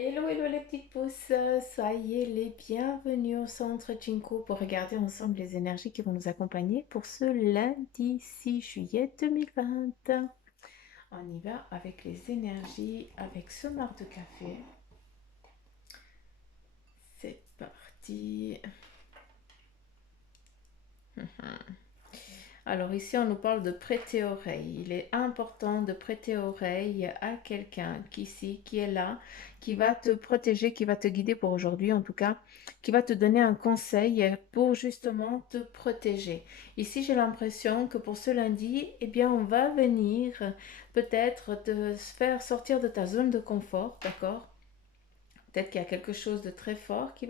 Hello, hello les petites pousses, soyez les bienvenus au centre Chinko pour regarder ensemble les énergies qui vont nous accompagner pour ce lundi 6 juillet 2020. On y va avec les énergies, avec ce marc de café. C'est parti. Alors ici, on nous parle de prêter oreille. Il est important de prêter oreille à quelqu'un qui est là, qui va te protéger, qui va te guider pour aujourd'hui en tout cas, qui va te donner un conseil pour justement te protéger. Ici, j'ai l'impression que pour ce lundi, eh bien, on va venir peut-être te faire sortir de ta zone de confort, d'accord? Peut-être qu'il y a quelque chose de très fort qui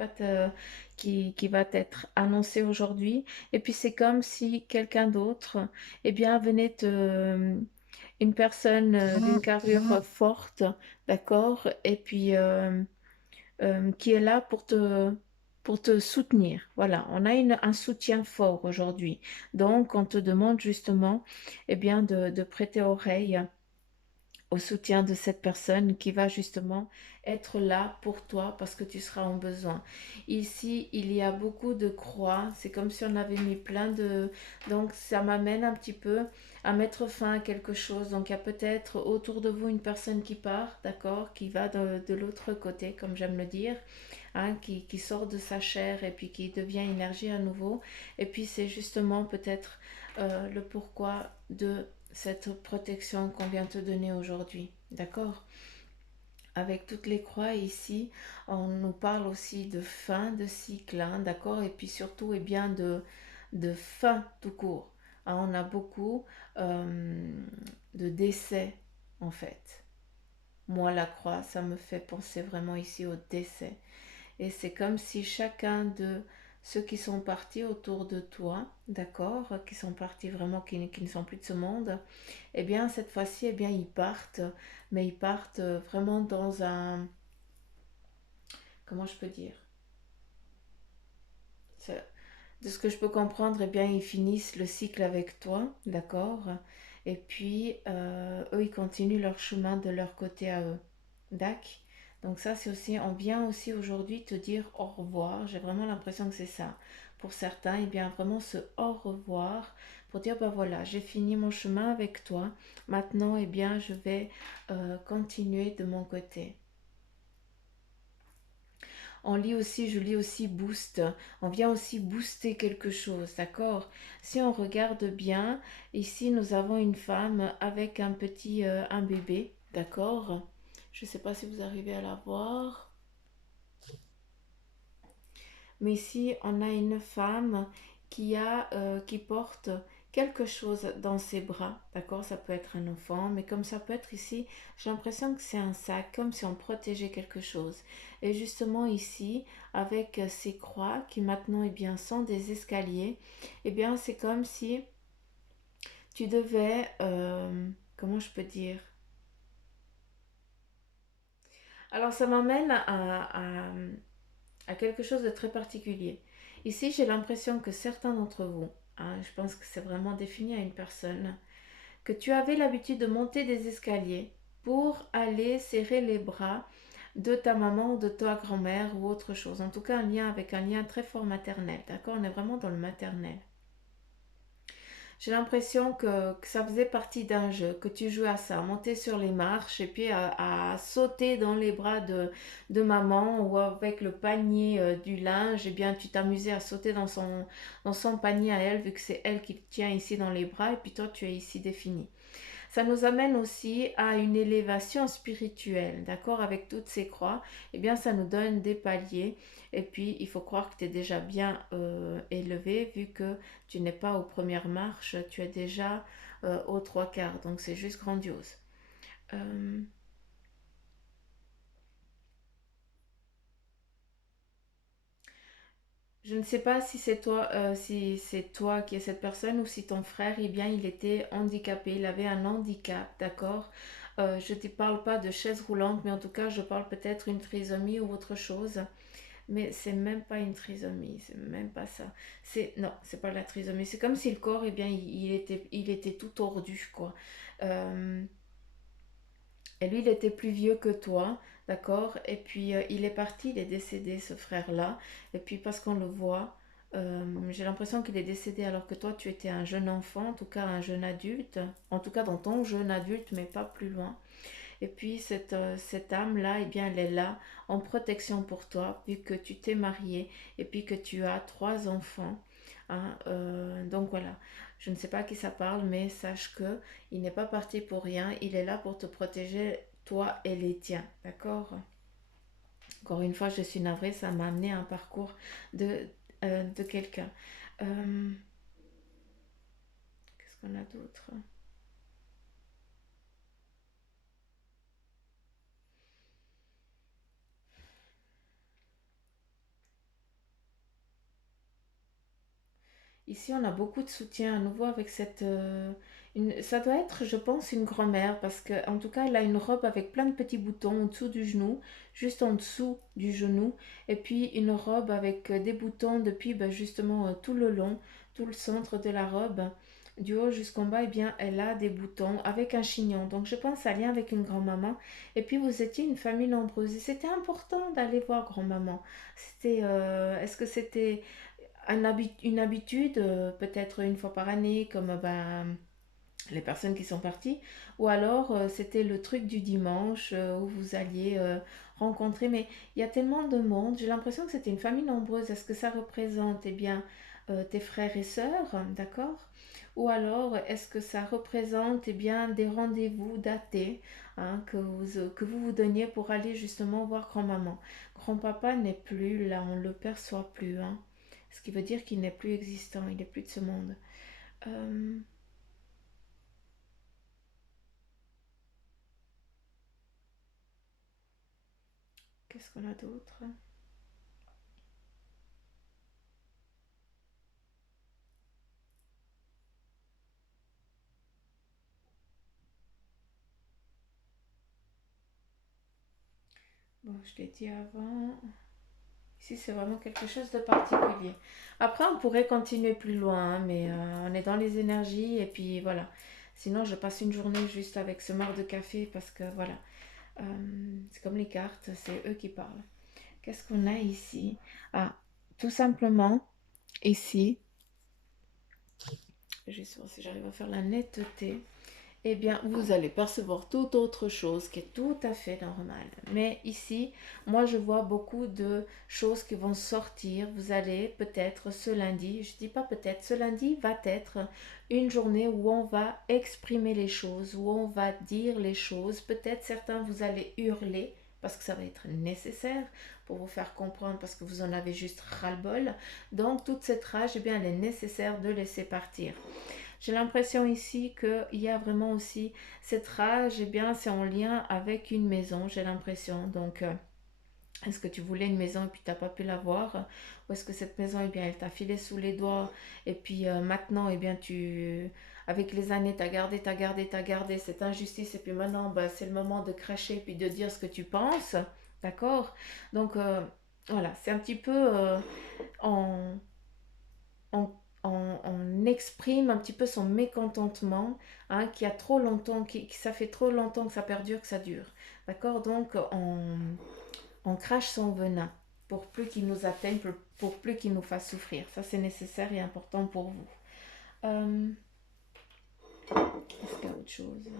va t'être annoncé aujourd'hui. Et puis c'est comme si quelqu'un d'autre, eh bien, venait une personne d'une carrure forte, d'accord, et puis qui est là pour te soutenir. Voilà, on a un soutien fort aujourd'hui. Donc, on te demande justement, eh bien, de prêter oreille au soutien de cette personne qui va justement être là pour toi parce que tu seras en besoin. Ici, il y a beaucoup de croix. C'est comme si on avait mis plein de... Donc, ça m'amène un petit peu à mettre fin à quelque chose. Donc, il y a peut-être autour de vous une personne qui part, d'accord, qui va de l'autre côté, comme j'aime le dire, hein, qui sort de sa chair et puis qui devient énergie à nouveau. Et puis, c'est justement peut-être le pourquoi de cette protection qu'on vient te donner aujourd'hui. D'accord? Avec toutes les croix ici, on nous parle aussi de fin de cycle, hein, d'accord? Et puis surtout, eh bien, de fin tout court. Hein, on a beaucoup de décès, en fait. Moi, la croix, ça me fait penser vraiment ici au décès. Et c'est comme si chacun de ceux qui sont partis autour de toi, d'accord, qui sont partis vraiment, qui ne sont plus de ce monde, eh bien, cette fois-ci, eh bien, ils partent, mais ils partent vraiment dans un... Comment je peux dire? De ce que je peux comprendre, eh bien, ils finissent le cycle avec toi, d'accord? Et puis, eux, ils continuent leur chemin de leur côté à eux. D'accord? Donc ça, c'est aussi, on vient aussi aujourd'hui te dire au revoir. J'ai vraiment l'impression que c'est ça. Pour certains, eh bien, vraiment ce au revoir pour dire, ben voilà, j'ai fini mon chemin avec toi. Maintenant, eh bien, je vais continuer de mon côté. On lit aussi, je lis aussi boost. On vient aussi booster quelque chose, d'accord? Si on regarde bien, ici nous avons une femme avec un petit, un bébé, d'accord? Je ne sais pas si vous arrivez à la voir, mais ici on a une femme qui porte quelque chose dans ses bras, d'accord? Ça peut être un enfant, mais comme ça peut être ici, j'ai l'impression que c'est un sac, comme si on protégeait quelque chose. Et justement ici, avec ces croix qui maintenant eh bien, sont des escaliers, eh bien c'est comme si tu devais, comment je peux dire? Alors ça m'amène à quelque chose de très particulier. Ici, j'ai l'impression que certains d'entre vous, hein, je pense que c'est vraiment défini à une personne, que tu avais l'habitude de monter des escaliers pour aller serrer les bras de ta maman ou de ta grand-mère ou autre chose. En tout cas, un lien avec un lien très fort maternel. D'accord? On est vraiment dans le maternel. J'ai l'impression que ça faisait partie d'un jeu, que tu jouais à ça, à monter sur les marches et puis à sauter dans les bras de maman ou avec le panier du linge, et bien tu t'amusais à sauter dans son panier à elle, vu que c'est elle qui te tient ici dans les bras et puis toi tu es ici défini. Ça nous amène aussi à une élévation spirituelle, d'accord, avec toutes ces croix. Eh bien, ça nous donne des paliers. Et puis, il faut croire que tu es déjà bien élevé, vu que tu n'es pas aux premières marches, tu es déjà aux trois quarts. Donc, c'est juste grandiose. Euh, je ne sais pas si c'est toi, si c'est toi qui es cette personne ou si ton frère, eh bien, il était handicapé, il avait un handicap, d'accord? Je ne te parle pas de chaise roulante, mais en tout cas, je parle peut-être une trisomie ou autre chose. Mais c'est même pas une trisomie, c'est même pas ça. C'est non, c'est pas la trisomie. C'est comme si le corps, eh bien, il était tout tordu, quoi. Euh, Et lui, il était plus vieux que toi, d'accord? Et puis, il est parti, il est décédé, ce frère-là. Et puis, parce qu'on le voit, j'ai l'impression qu'il est décédé alors que toi, tu étais un jeune enfant, en tout cas un jeune adulte, en tout cas dans ton jeune adulte, mais pas plus loin. Et puis, cette âme-là, eh bien, elle est là en protection pour toi, vu que tu t'es marié et puis que tu as trois enfants. Hein, donc voilà, je ne sais pas à qui ça parle, mais sache que il n'est pas parti pour rien. Il est là pour te protéger, toi et les tiens. D'accord? Encore une fois, je suis navrée, ça m'a amené à un parcours de quelqu'un. Euh, Qu'est-ce qu'on a d'autre? Ici, on a beaucoup de soutien à nouveau avec ça doit être, je pense, une grand-mère parce que, en tout cas, elle a une robe avec plein de petits boutons au-dessous du genou, juste en dessous du genou, et puis une robe avec des boutons depuis justement tout le long, tout le centre de la robe, du haut jusqu'en bas, eh bien, elle a des boutons avec un chignon. Donc, je pense à lien avec une grand-maman. Et puis, vous étiez une famille nombreuse et c'était important d'aller voir grand-maman. Est-ce que c'était une habitude, peut-être une fois par année, comme les personnes qui sont parties, ou alors c'était le truc du dimanche où vous alliez rencontrer, mais il y a tellement de monde, j'ai l'impression que c'était une famille nombreuse. Est-ce que ça représente eh bien, tes frères et sœurs, d'accord? Ou alors est-ce que ça représente eh bien, des rendez-vous datés, hein, que vous vous donniez pour aller justement voir grand-maman? Grand-papa n'est plus là, on ne le perçoit plus, hein. Ce qui veut dire qu'il n'est plus existant, il n'est plus de ce monde. Euh, Qu'est-ce qu'on a d'autre? Bon, je l'ai dit avant. Ici, c'est vraiment quelque chose de particulier. Après, on pourrait continuer plus loin, hein, mais on est dans les énergies et puis voilà. Sinon, je passe une journée juste avec ce marc de café parce que voilà, euh, c'est comme les cartes, c'est eux qui parlent. Qu'est-ce qu'on a ici? Ah, tout simplement, ici, juste voir si j'arrive à faire la netteté. Eh bien, vous allez percevoir toute autre chose qui est tout à fait normale. Mais ici, moi, je vois beaucoup de choses qui vont sortir. Vous allez peut-être ce lundi, je dis pas peut-être, ce lundi va être une journée où on va exprimer les choses, où on va dire les choses. Peut-être certains, vous allez hurler parce que ça va être nécessaire pour vous faire comprendre parce que vous en avez juste ras-le-bol. Donc, toute cette rage, eh bien, elle est nécessaire de laisser partir. J'ai l'impression ici qu'il y a vraiment aussi cette rage, eh bien, c'est en lien avec une maison, j'ai l'impression. Donc, est-ce que tu voulais une maison et puis tu n'as pas pu l'avoir? Ou est-ce que cette maison, eh bien, elle t'a filé sous les doigts et puis maintenant, eh bien, avec les années, tu as gardé, tu as gardé, tu as gardé cette injustice et puis maintenant, bah, c'est le moment de cracher puis de dire ce que tu penses, d'accord? Donc, voilà, c'est un petit peu en, on exprime un petit peu son mécontentement, hein, qui a trop longtemps, ça fait trop longtemps que ça perdure, que ça dure. D'accord? Donc, on crache son venin pour plus qu'il nous atteigne, pour plus qu'il nous fasse souffrir. Ça, c'est nécessaire et important pour vous. Euh, Est-ce qu'il y a autre chose?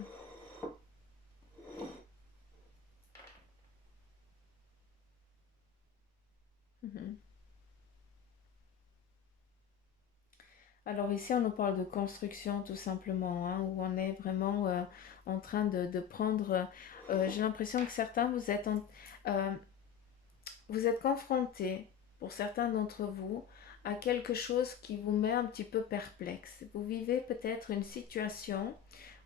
Mhm. Alors ici, on nous parle de construction tout simplement, hein, où on est vraiment en train de prendre... j'ai l'impression que certains, euh, vous êtes confronté, pour certains d'entre vous, à quelque chose qui vous met un petit peu perplexe. Vous vivez peut-être une situation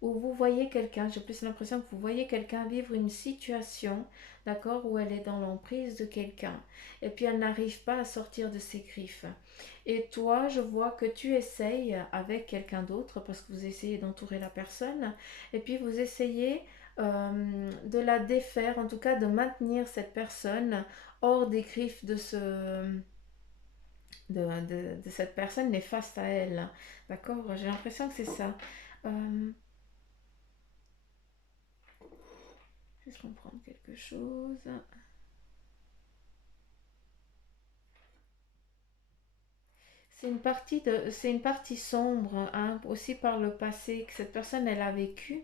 où vous voyez quelqu'un, j'ai plus l'impression que vous voyez quelqu'un vivre une situation, d'accord, où elle est dans l'emprise de quelqu'un, et puis elle n'arrive pas à sortir de ses griffes. Et toi, je vois que tu essayes avec quelqu'un d'autre, parce que vous essayez d'entourer la personne, et puis vous essayez de la défaire, en tout cas de maintenir cette personne hors des griffes de cette personne néfaste à elle. D'accord? J'ai l'impression que c'est ça. Euh, Juste comprendre quelque chose. C'est une partie sombre, hein, aussi par le passé que cette personne elle a vécu.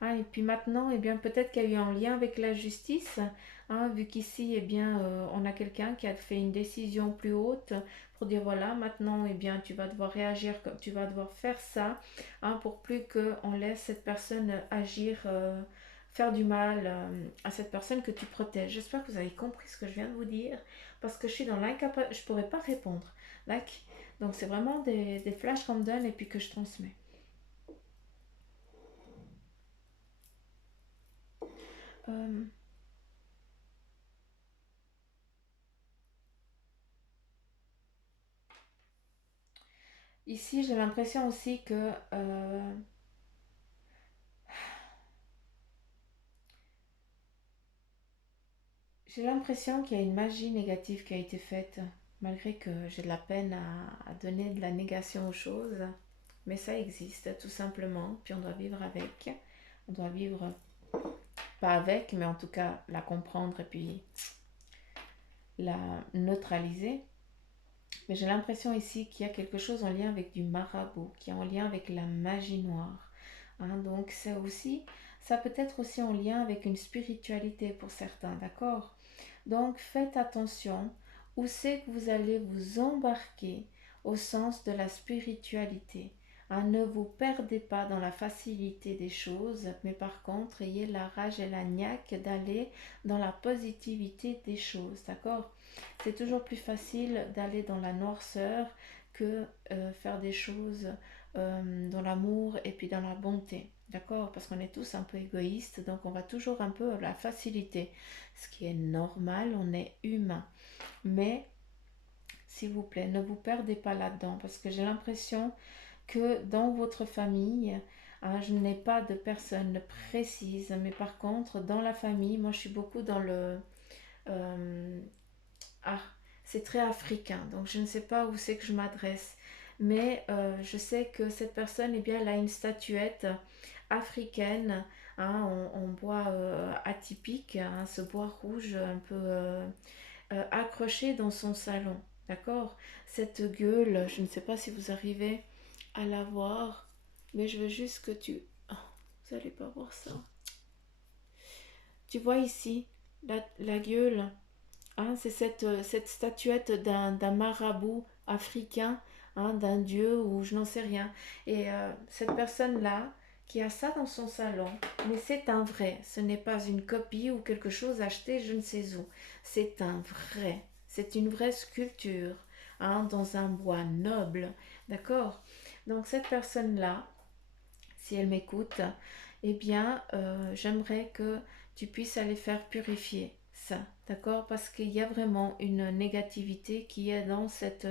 Ah, et puis maintenant, eh bien, peut-être qu'il y a eu un lien avec la justice, hein, vu qu'ici, eh bien, on a quelqu'un qui a fait une décision plus haute pour dire voilà, maintenant, eh bien, tu vas devoir réagir, tu vas devoir faire ça, hein, pour plus qu'on laisse cette personne agir, faire du mal à cette personne que tu protèges. J'espère que vous avez compris ce que je viens de vous dire, parce que je suis dans l'incapacité, je pourrais pas répondre. D'accord. Donc, c'est vraiment des flashs qu'on me donne et puis que je transmets. Euh, Ici, j'ai l'impression aussi que j'ai l'impression qu'il y a une magie négative qui a été faite, malgré que j'ai de la peine à donner de la négation aux choses. Mais ça existe tout simplement, puis on doit vivre avec. On doit vivre pas avec, mais en tout cas la comprendre et puis la neutraliser. Mais j'ai l'impression ici qu'il y a quelque chose en lien avec du marabout, qui est en lien avec la magie noire. Hein, donc c'est aussi, ça peut être aussi en lien avec une spiritualité pour certains, d'accord? Donc faites attention où c'est que vous allez vous embarquer au sens de la spiritualité. Hein, ne vous perdez pas dans la facilité des choses, mais par contre ayez la rage et la niaque d'aller dans la positivité des choses, d'accord? C'est toujours plus facile d'aller dans la noirceur que faire des choses dans l'amour et puis dans la bonté. D'accord? Parce qu'on est tous un peu égoïstes, donc on va toujours un peu à la facilité. Ce qui est normal, on est humain. Mais, s'il vous plaît, ne vous perdez pas là-dedans, parce que j'ai l'impression que dans votre famille, hein, je n'ai pas de personne précise, mais par contre, dans la famille, moi je suis beaucoup dans le... euh, ah, c'est très africain, donc je ne sais pas où c'est que je m'adresse. Mais je sais que cette personne, eh bien, elle a une statuette africaine, hein, en bois atypique, hein, ce bois rouge un peu accroché dans son salon. D'accord? Cette gueule, je ne sais pas si vous arrivez à la voir, mais je veux juste que tu... Oh, vous n'allez pas voir ça. Tu vois ici la gueule, hein, c'est cette statuette d'un marabout africain, hein, d'un dieu ou je n'en sais rien. Et cette personne-là, qui a ça dans son salon, mais c'est un vrai, ce n'est pas une copie ou quelque chose acheté je ne sais où. C'est un vrai, c'est une vraie sculpture, hein, dans un bois noble, d'accord? Donc cette personne-là, si elle m'écoute, eh bien, j'aimerais que tu puisses aller faire purifier ça, d'accord? Parce qu'il y a vraiment une négativité qui est dans cette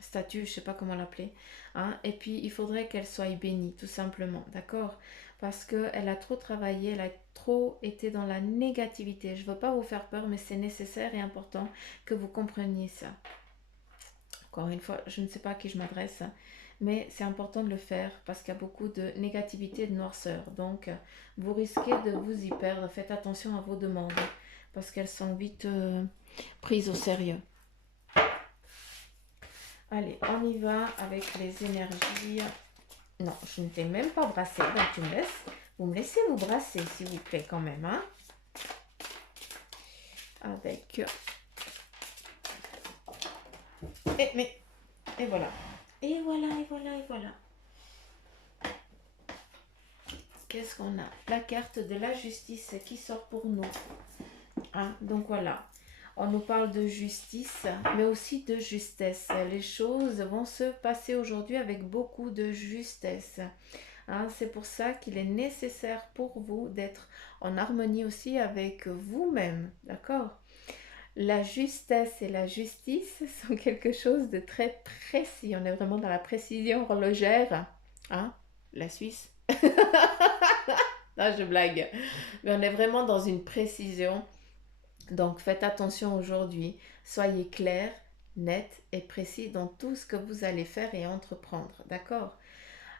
statue, je sais pas comment l'appeler, hein? Et puis, il faudrait qu'elle soit bénie, tout simplement, d'accord? Parce qu'elle a trop travaillé, elle a trop été dans la négativité. Je ne veux pas vous faire peur, mais c'est nécessaire et important que vous compreniez ça. Encore une fois, je ne sais pas à qui je m'adresse, mais c'est important de le faire parce qu'il y a beaucoup de négativité et de noirceur. Donc, vous risquez de vous y perdre. Faites attention à vos demandes parce qu'elles sont vite prises au sérieux. Allez, on y va avec les énergies. Non, je ne t'ai même pas brassé, donc tu me laisses. Vous me laissez vous brasser, s'il vous plaît, quand même. Hein, avec... Et voilà. Et voilà, et voilà, et voilà. Qu'est-ce qu'on a? La carte de la justice qui sort pour nous. Hein, donc voilà, on nous parle de justice, mais aussi de justesse. Les choses vont se passer aujourd'hui avec beaucoup de justesse. Hein, c'est pour ça qu'il est nécessaire pour vous d'être en harmonie aussi avec vous-même. D'accord? La justesse et la justice sont quelque chose de très précis. On est vraiment dans la précision horlogère. Hein? La Suisse. Non, je blague. Mais on est vraiment dans une précision. Donc faites attention aujourd'hui. Soyez clair, net et précis dans tout ce que vous allez faire et entreprendre. D'accord?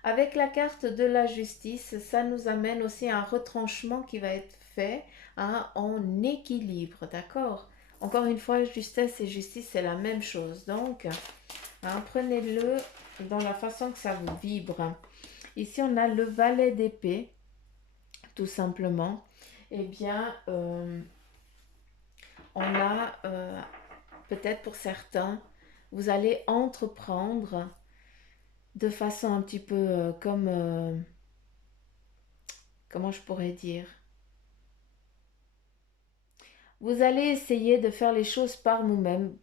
Avec la carte de la justice, ça nous amène aussi à un retranchement qui va être fait, hein, en équilibre, d'accord? Encore une fois, justesse et justice, c'est la même chose. Donc, hein, prenez-le dans la façon que ça vous vibre. Ici, on a le valet d'épée, tout simplement. Eh bien, on a peut-être pour certains, vous allez entreprendre de façon un petit peu comme, comment je pourrais dire, vous allez essayer de faire les choses par vous-même,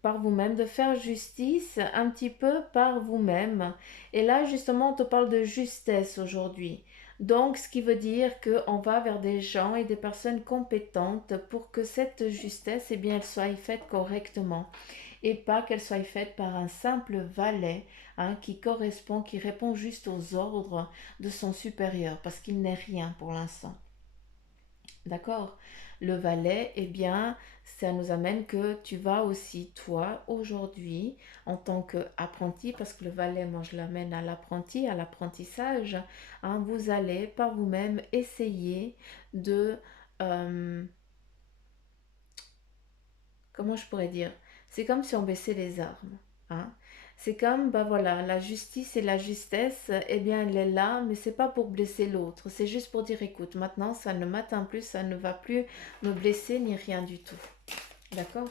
de faire justice un petit peu par vous-même. Et là, justement, on te parle de justesse aujourd'hui. Donc, ce qui veut dire qu'on va vers des gens et des personnes compétentes pour que cette justesse, eh bien, elle soit faite correctement. Et pas qu'elle soit faite par un simple valet, hein, qui correspond, qui répond juste aux ordres de son supérieur, parce qu'il n'est rien pour l'instant. D'accord? Le valet, eh bien, ça nous amène que tu vas aussi, toi, aujourd'hui, en tant qu'apprenti, parce que le valet, moi, je l'amène à l'apprenti, à l'apprentissage, hein, vous allez par vous-même essayer de, euh, comment je pourrais dire? C'est comme si on baissait les armes, hein. C'est comme, bah voilà, la justice et la justesse, eh bien, elle est là, mais c'est pas pour blesser l'autre. C'est juste pour dire, écoute, maintenant, ça ne m'atteint plus, ça ne va plus me blesser ni rien du tout. D'accord?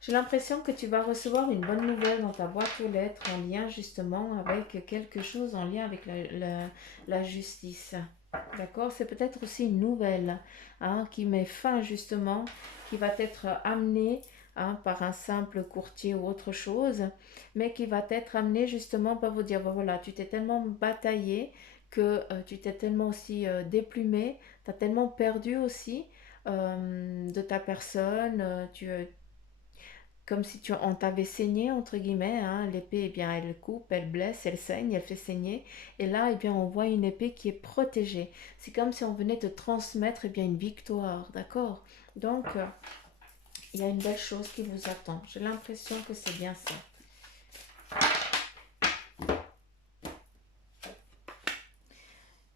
J'ai l'impression que tu vas recevoir une bonne nouvelle dans ta boîte aux lettres en lien justement avec quelque chose en lien avec la justice. D'accord? C'est peut-être aussi une nouvelle, hein, qui met fin justement, qui va être amenée, hein, par un simple courtier ou autre chose, mais qui va être amenée justement par vous dire, ben voilà, tu t'es tellement bataillé que tu t'es tellement aussi déplumé, tu as tellement perdu aussi de ta personne, comme si on t'avait saigné, entre guillemets, hein. L'épée, eh bien, elle coupe, elle blesse, elle saigne, elle fait saigner. Et là, eh bien, on voit une épée qui est protégée. C'est comme si on venait te transmettre, eh bien, une victoire, d'accord? Donc, il y a une belle chose qui vous attend. J'ai l'impression que c'est bien ça.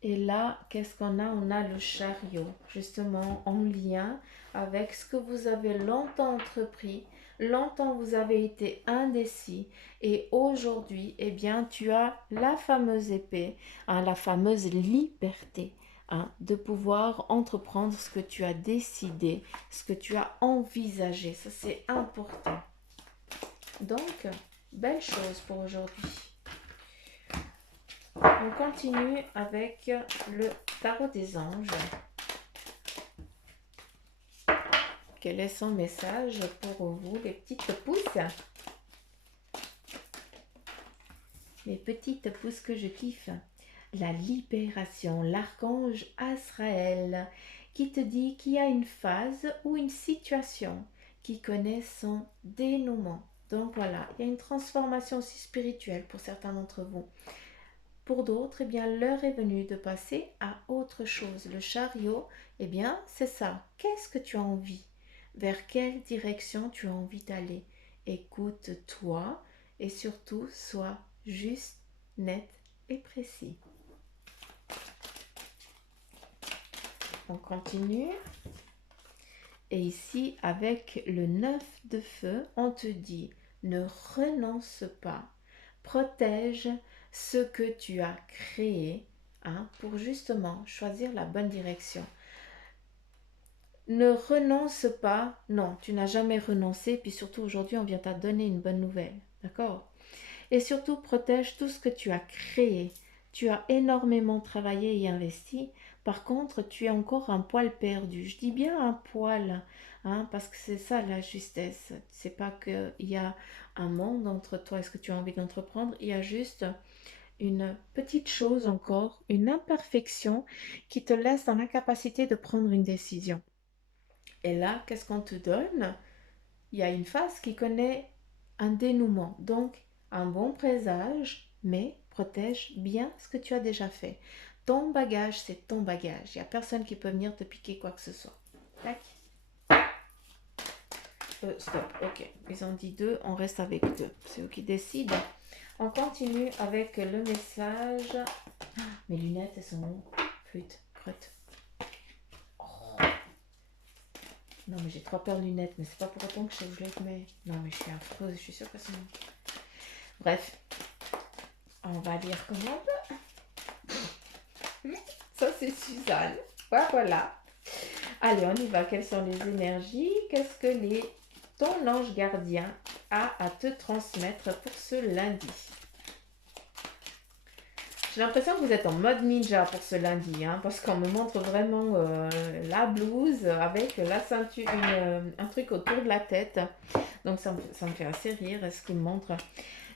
Et là, qu'est-ce qu'on a? On a le chariot, justement en lien avec ce que vous avez longtemps entrepris. Longtemps vous avez été indécis et aujourd'hui, eh bien, tu as la fameuse épée, hein, la fameuse liberté, hein, de pouvoir entreprendre ce que tu as décidé, ce que tu as envisagé. Ça, c'est important. Donc, belle chose pour aujourd'hui. On continue avec le tarot des anges. Quel est son message pour vous, les petites pousses? Les petites pousses que je kiffe. La libération, l'archange Azraël qui te dit qu'il y a une phase ou une situation qui connaît son dénouement. Donc voilà, il y a une transformation aussi spirituelle pour certains d'entre vous. Pour d'autres, eh bien, l'heure est venue de passer à autre chose. Le chariot, eh bien, c'est ça. Qu'est-ce que tu as envie? Vers quelle direction tu as envie d'aller? Écoute-toi et surtout, sois juste, net et précis. On continue. Et ici, avec le 9 de feu, on te dit, ne renonce pas. Protège ce que tu as créé, hein, pour justement choisir la bonne direction. Ne renonce pas, non, tu n'as jamais renoncé, puis surtout aujourd'hui on vient te donner une bonne nouvelle, d'accord? Et surtout protège tout ce que tu as créé. Tu as énormément travaillé et investi, par contre tu es encore un poil perdu. Je dis bien un poil, hein, parce que c'est ça la justesse. C'est pas qu'il y a un monde entre toi et ce que tu as envie d'entreprendre, il y a juste une petite chose encore, une imperfection qui te laisse dans l'incapacité de prendre une décision. Et là, qu'est-ce qu'on te donne? Il y a une phase qui connaît un dénouement, donc un bon présage, mais protège bien ce que tu as déjà fait. Ton bagage, c'est ton bagage. Il n'y a personne qui peut venir te piquer quoi que ce soit. Tac. Stop, ok. Ils ont dit 2, on reste avec 2. C'est eux qui décident. On continue avec le message. Mes lunettes, elles sont où? Flûte, crotte. Oh. Non, mais j'ai 3 paires de lunettes, mais c'est pas pour autant que je les mets. Non, mais je suis affreuse, je suis sûre que c'est bon. Bref, on va lire comment. Ça, c'est Suzanne. Voilà. Allez, on y va. Quelles sont les énergies? Qu'est-ce que ton ange gardien a à te transmettre pour ce lundi? J'ai l'impression que vous êtes en mode ninja pour ce lundi, hein, parce qu'on me montre vraiment la blouse avec la ceinture, un truc autour de la tête. Donc ça me fait assez rire, ce qu'il me montre.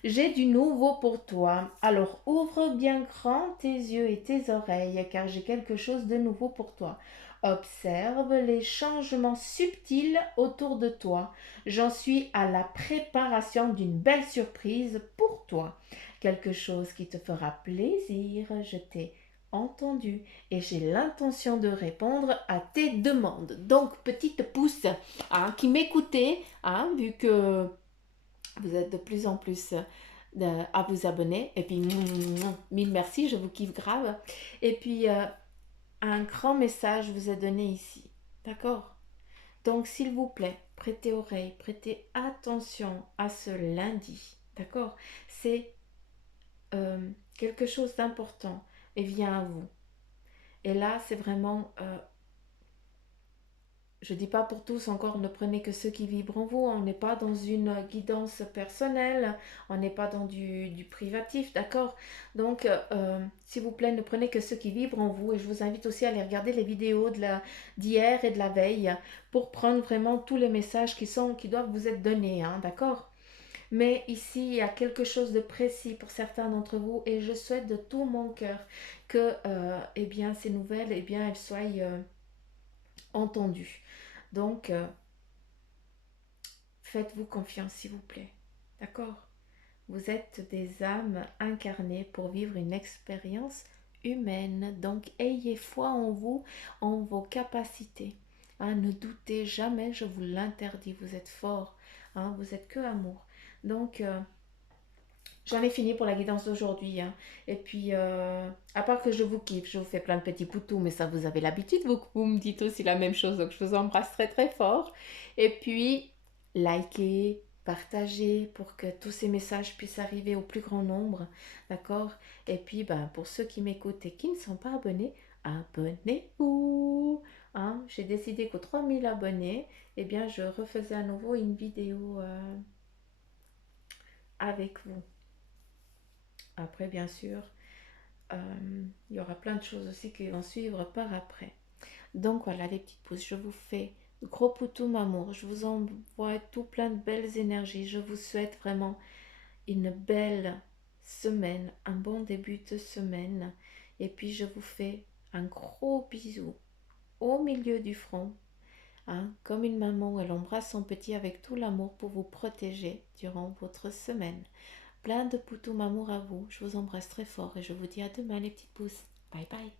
J'ai du nouveau pour toi. Alors ouvre bien grand tes yeux et tes oreilles, car j'ai quelque chose de nouveau pour toi. Observe les changements subtils autour de toi. J'en suis à la préparation d'une belle surprise pour toi. Quelque chose qui te fera plaisir. Je t'ai entendu et j'ai l'intention de répondre à tes demandes. Donc, petite pouce, hein, qui m'écoutez, hein, vu que vous êtes de plus en plus à vous abonner. Et puis, mille merci, je vous kiffe grave. Et puis, un grand message vous est donné ici. D'accord? Donc, s'il vous plaît, prêtez oreille, prêtez attention à ce lundi. D'accord? C'est quelque chose d'important et vient à vous. Et là, c'est vraiment je ne dis pas pour tous encore, ne prenez que ceux qui vibrent en vous. On n'est pas dans une guidance personnelle, on n'est pas dans du privatif, d'accord? Donc, s'il vous plaît, ne prenez que ceux qui vibrent en vous. Et je vous invite aussi à aller regarder les vidéos d'hier et de la veille pour prendre vraiment tous les messages qui doivent vous être donnés, hein, d'accord? Mais ici, il y a quelque chose de précis pour certains d'entre vous et je souhaite de tout mon cœur que eh bien, ces nouvelles, eh bien, elles soient entendues. Donc, faites-vous confiance, s'il vous plaît. D'accord? Vous êtes des âmes incarnées pour vivre une expérience humaine. Donc, ayez foi en vous, en vos capacités. Hein, ne doutez jamais, je vous l'interdis. Vous êtes fort. Hein, vous êtes que amour. Donc, j'en ai fini pour la guidance d'aujourd'hui. Hein. Et puis, à part que je vous kiffe, je vous fais plein de petits poutous, mais ça, vous avez l'habitude, vous me dites aussi la même chose. Donc, je vous embrasse très, très fort. Et puis, likez, partagez pour que tous ces messages puissent arriver au plus grand nombre. D'accord? Et puis, ben, pour ceux qui m'écoutent et qui ne sont pas abonnés, abonnez-vous. Hein? J'ai décidé qu'aux 3000 abonnés, eh bien, je refaisais à nouveau une vidéo avec vous. Après, bien sûr, il y aura plein de choses aussi qui vont suivre par après. Donc voilà les petites pouces, je vous fais gros poutou amour, je vous envoie tout plein de belles énergies. Je vous souhaite vraiment une belle semaine, un bon début de semaine. Et puis je vous fais un gros bisou au milieu du front. Hein, comme une maman, elle embrasse son petit avec tout l'amour pour vous protéger durant votre semaine. Plein de poutoum amour à vous. Je vous embrasse très fort et je vous dis à demain les petites pousses. Bye bye.